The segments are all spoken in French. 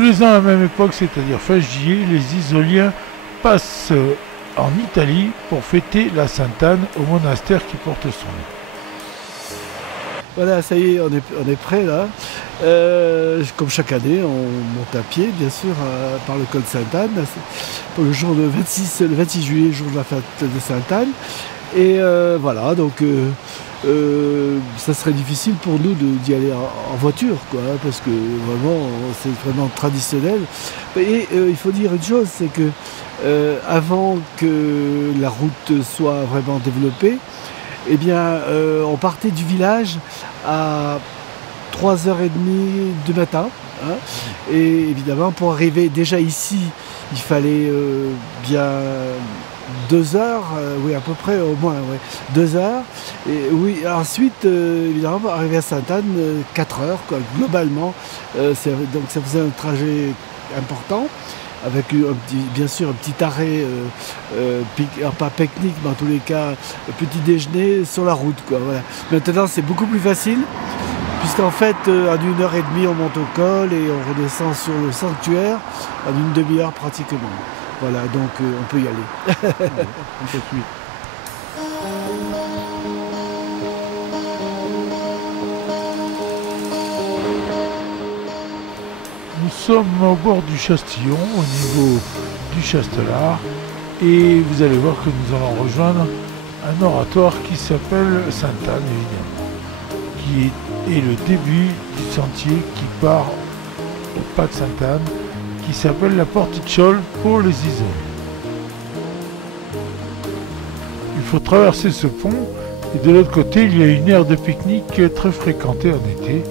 Tous les ans à la même époque, c'est-à-dire fin juillet, les Isoliens passent en Italie pour fêter la Sainte-Anne au monastère qui porte son nom. Voilà, ça y est, on est prêt là. Comme chaque année, on monte à pied, bien sûr, par le col Sainte-Anne, pour le jour le 26 juillet, jour de la fête de Sainte-Anne. Et voilà, donc ça serait difficile pour nous d'y aller en voiture, quoi, parce que vraiment, c'est vraiment traditionnel. Et il faut dire une chose, c'est que avant que la route soit vraiment développée, eh bien, on partait du village à 3h30 du matin. Hein, et évidemment, pour arriver déjà ici, il fallait bien 2 heures, oui, à peu près, au moins, ouais, 2 heures. Et oui, ensuite, évidemment, pour arriver à Sainte-Anne, 4 heures, quoi, globalement. Donc ça faisait un trajet important, avec bien sûr un petit arrêt, pas pique-nique, mais en tous les cas, petit déjeuner sur la route, quoi, voilà. Maintenant, c'est beaucoup plus facile, puisqu'en fait, en 1h30, on monte au col et on redescend sur le sanctuaire en une demi-heure pratiquement. Voilà, donc on peut y aller. On peut suivre. Nous sommes au bord du Chastillon, au niveau du Chastelar, et vous allez voir que nous allons rejoindre un oratoire qui s'appelle Sainte-Anne, évidemment, qui est le début du sentier qui part au pas de Sainte-Anne, qui s'appelle la Porticciole pour les Isoliens. Il faut traverser ce pont, et de l'autre côté, il y a une aire de pique-nique très fréquentée en été.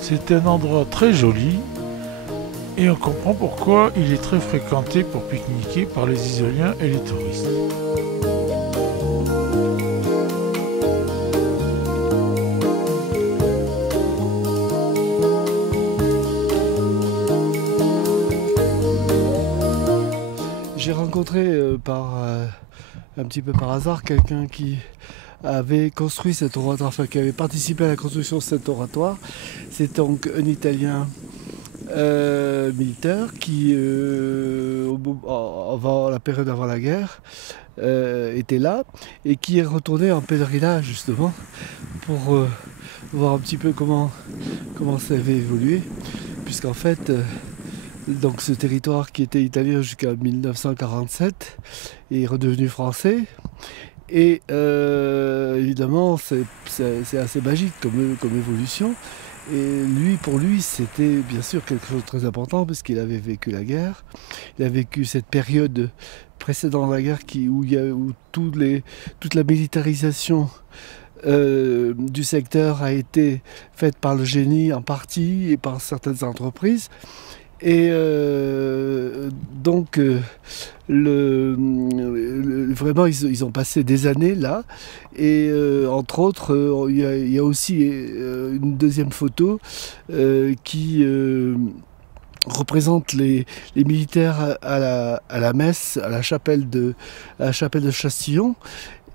C'est un endroit très joli et on comprend pourquoi il est très fréquenté pour pique-niquer par les Isoliens et les touristes. J'ai rencontré un petit peu par hasard quelqu'un qui avait construit cet oratoire, enfin qui avait participé à la construction de cet oratoire. C'est donc un Italien militaire qui, avant la période avant la guerre, était là et qui est retourné en pèlerinage justement pour voir un petit peu comment ça avait évolué, puisqu'en fait donc ce territoire qui était italien jusqu'à 1947 est redevenu français. Et évidemment, c'est assez magique comme évolution. Et pour lui, c'était bien sûr quelque chose de très important parce qu'il avait vécu la guerre. Il a vécu cette période précédant la guerre où toute la militarisation du secteur a été faite par le génie en partie et par certaines entreprises. Et donc, vraiment, ils ont passé des années là. Et entre autres, il y a aussi une deuxième photo qui représente les militaires à la messe, à la chapelle de Chastillon,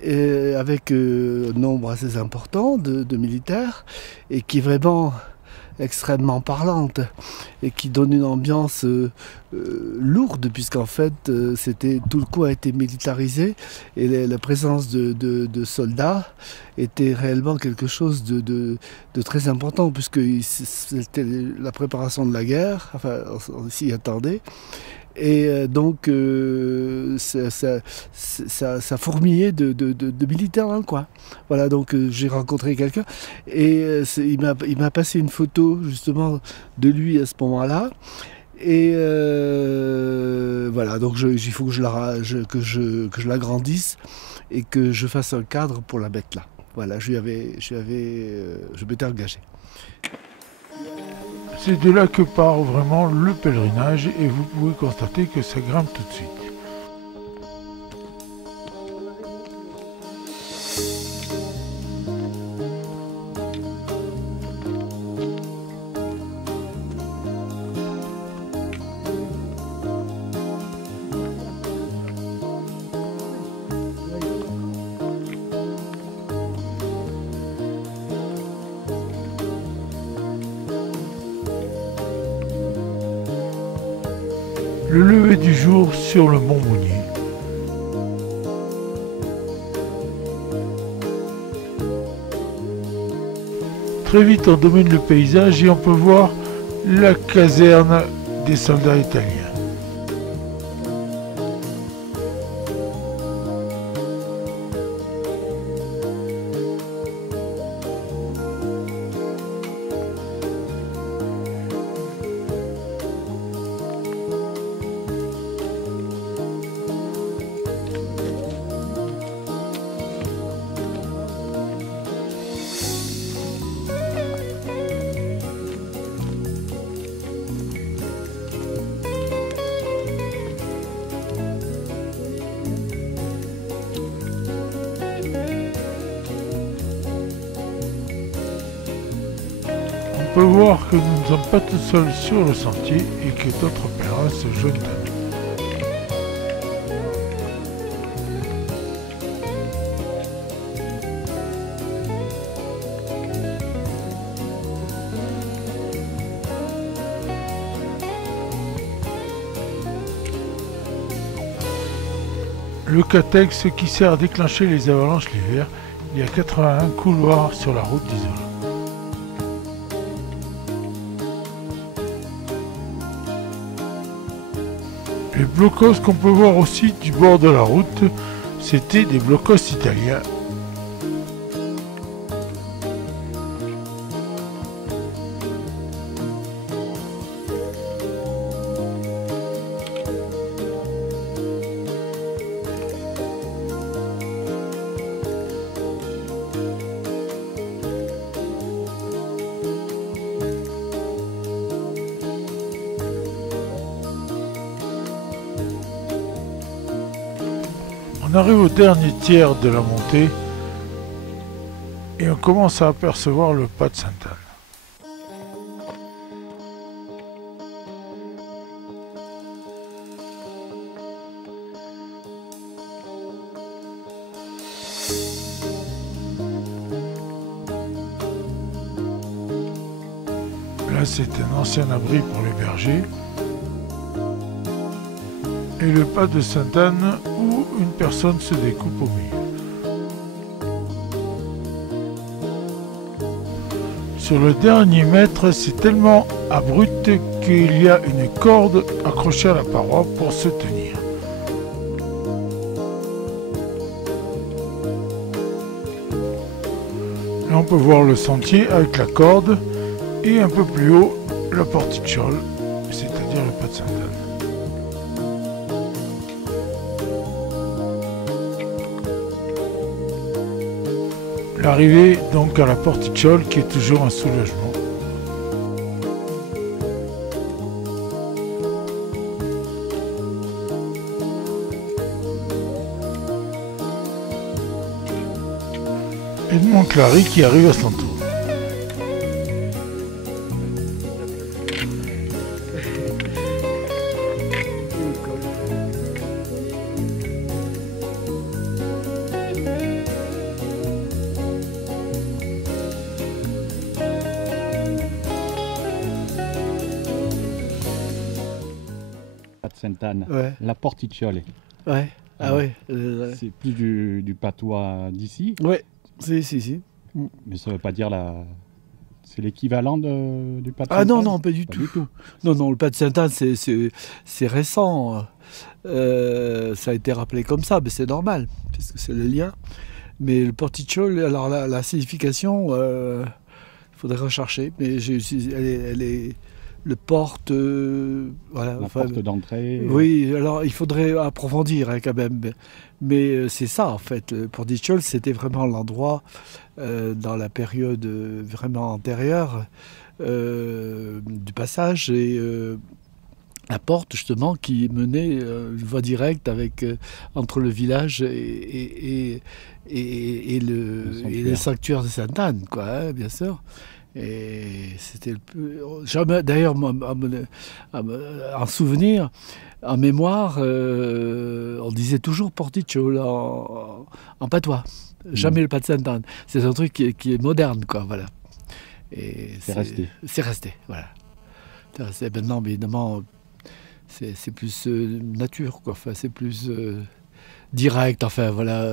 avec un nombre assez important de militaires, et qui est vraiment extrêmement parlante et qui donne une ambiance lourde, puisqu'en fait tout le coup a été militarisé et la présence de soldats était réellement quelque chose de très important, puisque c'était la préparation de la guerre, enfin on s'y attendait. Et donc ça fourmillait de militaires dans le coin. Voilà, donc j'ai rencontré quelqu'un et il m'a passé une photo justement de lui à ce moment-là. Et voilà, donc il faut que je l'agrandisse et que je fasse un cadre pour la mettre là. Voilà, je m'étais engagé. C'est de là que part vraiment le pèlerinage et vous pouvez constater que ça grimpe tout de suite. le lever du jour sur le mont Mounier. Très vite on domine le paysage et on peut voir la caserne des soldats italiens. On peut voir que nous ne sommes pas tout seuls sur le sentier et que d'autres pèlerins se joignent à nous. Le Catex qui sert à déclencher les avalanches l'hiver, il y a 81 couloirs sur la route d'Isola. Les blocos qu'on peut voir aussi du bord de la route, c'était des blocos italiens. On arrive au dernier tiers de la montée et on commence à apercevoir le pas de Sainte-Anne. Là, c'est un ancien abri pour les bergers. Et le pas de Sainte-Anne où une personne se découpe au milieu. Sur le dernier mètre, c'est tellement abrupt qu'il y a une corde accrochée à la paroi pour se tenir. Là, on peut voir le sentier avec la corde et un peu plus haut, la porticciole, c'est-à-dire le pas de Sainte-Anne. L'arrivée donc à la porticciole qui est toujours un soulagement. Edmond Clary qui arrive à son tour. Sainte-Anne, Ouais. la porticciole. Ouais. Ah ouais. C'est plus du patois d'ici, Ouais. Si. mais ça ne veut pas dire la. C'est l'équivalent du pas de Ah Sainte-Anne. non, pas du tout. Non, le pas de Sainte-Anne, c'est récent. Ça a été rappelé comme ça, mais c'est normal, puisque c'est le lien. Mais le porticciole, alors la signification, il faudrait rechercher, mais elle est le porte, voilà. La porte d'entrée. Oui, alors il faudrait approfondir quand même. Mais c'est ça en fait. Le porticciole, c'était vraiment l'endroit dans la période vraiment antérieure du passage et la porte justement qui menait une voie directe avec entre le village et le sanctuaire de Sainte-Anne, quoi, hein, bien sûr. Et c'était jamais, d'ailleurs, en souvenir, en mémoire, on disait toujours porticciole en patois. Jamais le pas de Sainte-Anne. C'est un truc qui est moderne, quoi, voilà. Et C'est resté. C'est resté, voilà. C'est resté. Maintenant, évidemment, c'est plus nature, quoi. Enfin, c'est plus direct, enfin voilà.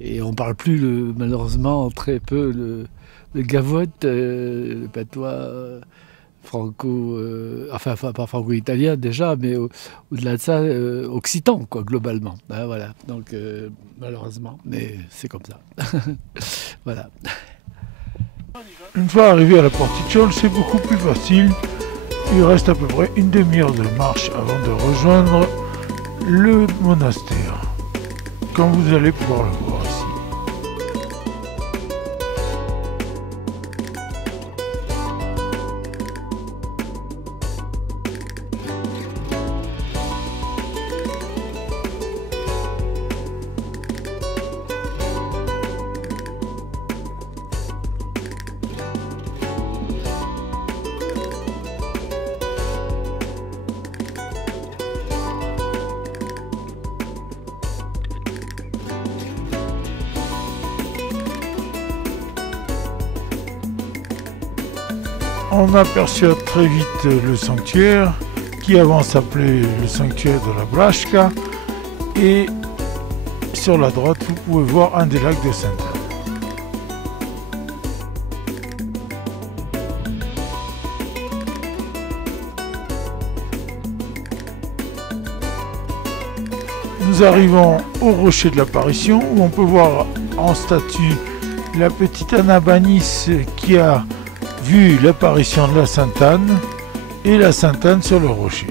Et on parle plus, malheureusement, très peu le gavotte, le patois franco, enfin pas franco-italien déjà, mais au-delà de ça, occitan, quoi, globalement. Ben, voilà, donc malheureusement, mais c'est comme ça. Voilà. Une fois arrivé à la Porticciole, c'est beaucoup plus facile. Il reste à peu près une demi-heure de marche avant de rejoindre le monastère, comme vous allez pouvoir le voir ici. On aperçoit très vite le sanctuaire, qui avant s'appelait le sanctuaire de la Brasca, et sur la droite vous pouvez voir un des lacs de Sainte-Anne. Nous arrivons au rocher de l'apparition, où on peut voir en statue la petite Anna Banis qui a vu l'apparition de la Sainte-Anne et la Sainte-Anne sur le rocher.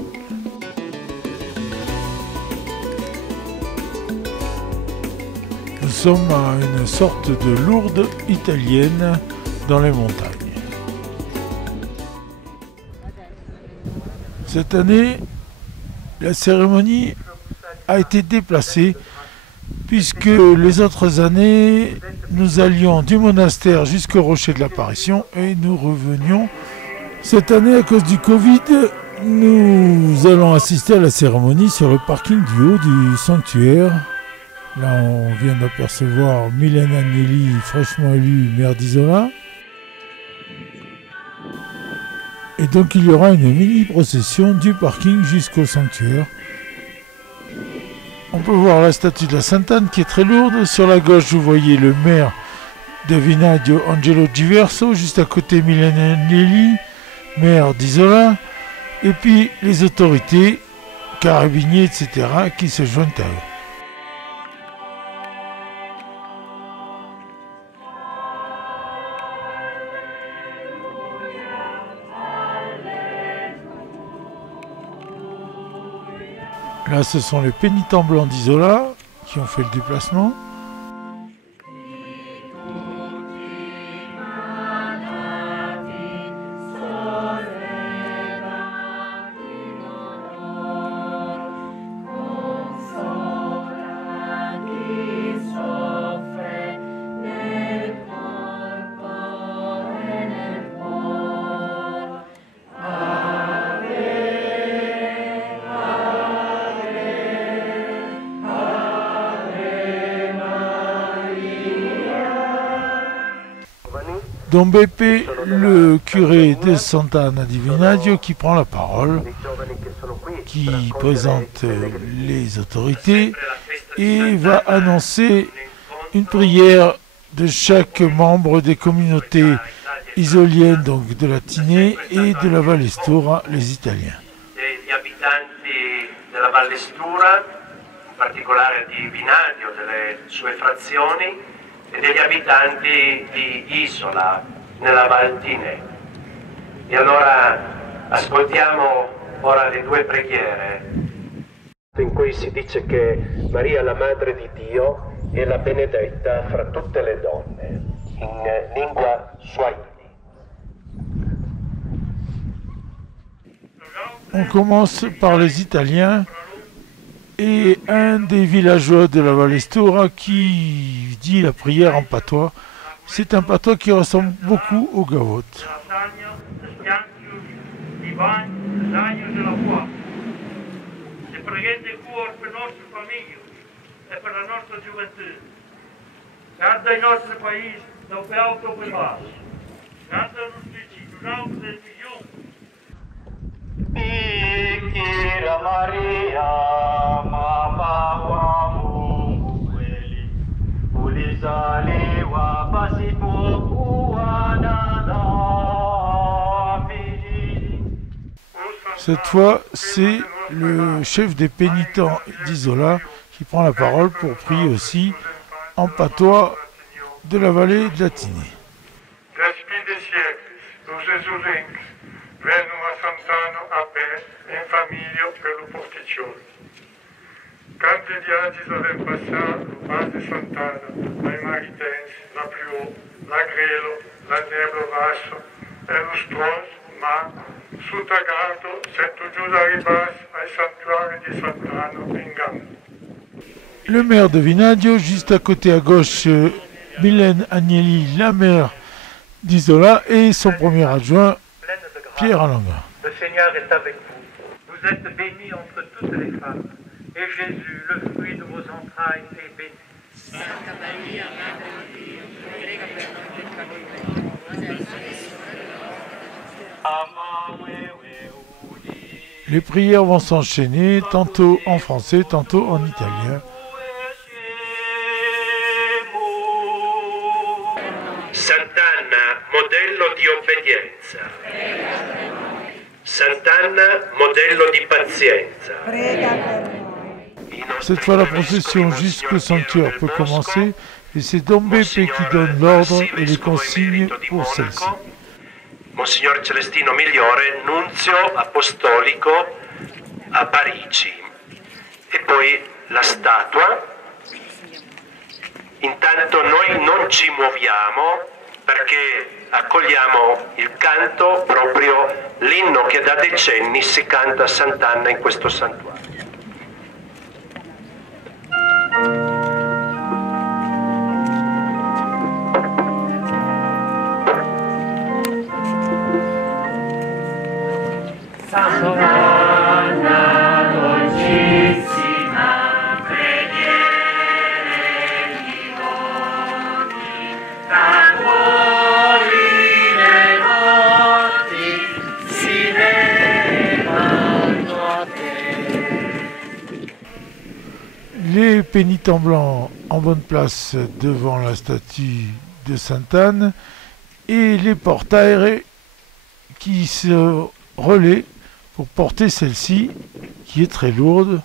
Nous sommes à une sorte de Lourdes italienne dans les montagnes. Cette année, la cérémonie a été déplacée puisque les autres années, nous allions du monastère jusqu'au rocher de l'apparition et nous revenions. Cette année, à cause du Covid, nous allons assister à la cérémonie sur le parking du haut du sanctuaire. Là, on vient d'apercevoir Mylène Agnelli, fraîchement élue maire d'Isola. Et donc, il y aura une mini-procession du parking jusqu'au sanctuaire. On peut voir la statue de la Sainte-Anne qui est très lourde. Sur la gauche, vous voyez le maire de Vinadio, Angelo Giverso, juste à côté Mylène Agnelli, maire d'Isola, et puis les autorités, carabiniers, etc., qui se joignent à eux. Là, ce sont les pénitents blancs d'Isola qui ont fait le déplacement. Don Beppe, le curé de Santa Anna di Vinadio, qui prend la parole, qui présente les autorités et va annoncer une prière de chaque membre des communautés isoliennes, donc de la Tinée et de la Vallestura, les Italiens. Gli abitanti della Vallestura, in particolare di Vinadio, delle sue frazioni, e degli abitanti di Isola, nella Val Tinè. E allora ascoltiamo ora le due preghiere in cui si dice che Maria, la Madre di Dio, è la benedetta fra tutte le donne, in lingua swahili. On commence par les Italiens et un des villageois de la Vallestura qui dit la prière en patois. C'est un patois qui ressemble beaucoup au gavotte. Guarda i nostri paesi da più alto a più basso. Guarda i nostri cittadini del milione. Cette fois, c'est le chef des pénitents d'Isola qui prend la parole pour prier aussi en patois de la vallée de Latini. Despide sieclis, tu Gesù Rex, venum a Sant'Anno a pe, in famiglia per lo posticciolo. Quanti viaggi avem passat, lo pas de Sant'Anna, ai maritens, la pluie, la grelo, la nebbia basso, e lo stros, ma, sutagato, sento giù arribas ai santuari di Sant'Anno in Gamma. Le maire de Vinadio, juste à côté à gauche, Mylène Agnelli, la maire d'Isola, et son premier adjoint, Pierre Alanga. Le Seigneur est avec vous. Vous êtes bénie entre toutes les femmes. Et Jésus, le fruit de vos entrailles, est béni. Santa Maria, Madre di Dio, prega per noi peccatori. Les prières vont s'enchaîner, tantôt en français, tantôt en italien. Sant'Anna, modello di obbedienza. Sant'Anna, modello di pazienza. Cette fois, la procession jusqu'au sanctuaire peut commencer et c'est Don Beppe qui donne l'ordre et les consignes pour celle-ci. Monsignor Celestino Migliore, nunzio apostolico a Parigi. E poi la statua. Intanto noi non ci muoviamo perché accogliamo il canto, proprio l'inno che da decenni si canta a Sant'Anna in questo santuario. Sant'Anna dolcissima, preghiere di uomini, tra cuori le notti si levano a te. Les pénitents blancs en bonne place devant la statue de Sainte-Anne et les portaires qui se relaient pour porter celle-ci qui est très lourde.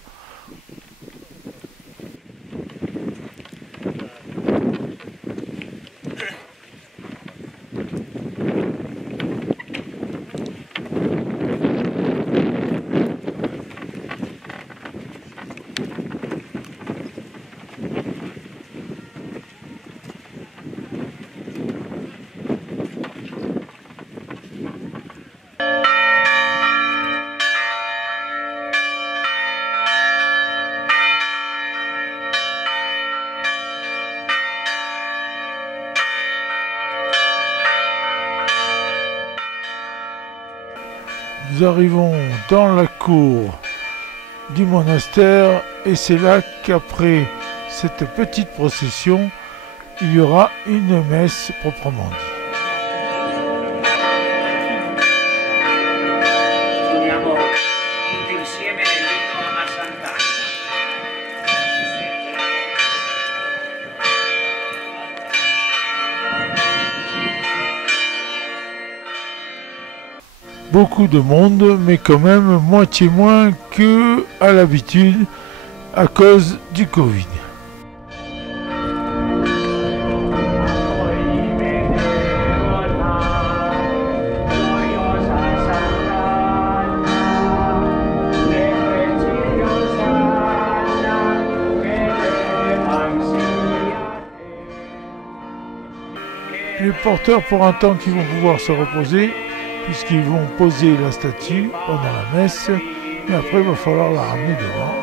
Nous arrivons dans la cour du monastère et c'est là qu'après cette petite procession, il y aura une messe proprement dit. Suoniamo tutti insieme l'inno a Sant'Anna. Beaucoup de monde, mais quand même moitié moins que à l'habitude à cause du Covid. Les porteurs pour un temps qui vont pouvoir se reposer puisqu'ils vont poser la statue pendant la messe, mais après il va falloir la ramener devant.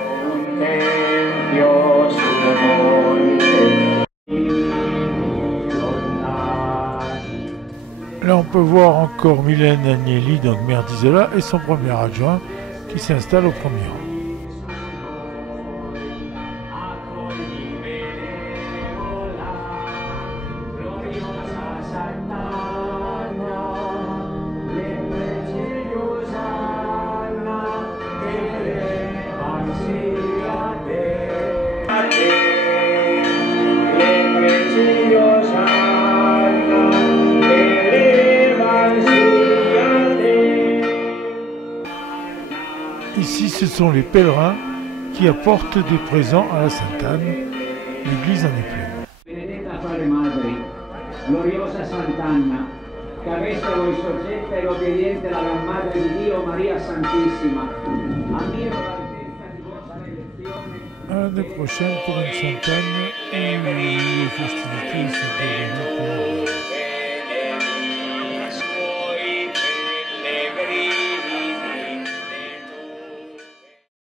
Là on peut voir encore Mylène Agnelli, donc maire d'Isola, et son premier adjoint qui s'installe au premier rang. Ici, ce sont les pèlerins qui apportent des présents à la Sainte-Anne. L'église en est pleine. Benedetta fra le madri, gloriosa Sant'Anna, che aveste voi soggetta e obbediente la Gran Madre di Dio, Maria Santissima, ammiro l'altezza di vostra elezione. À l'année prochaine pour une Sainte-Anne et les festivités se déroulent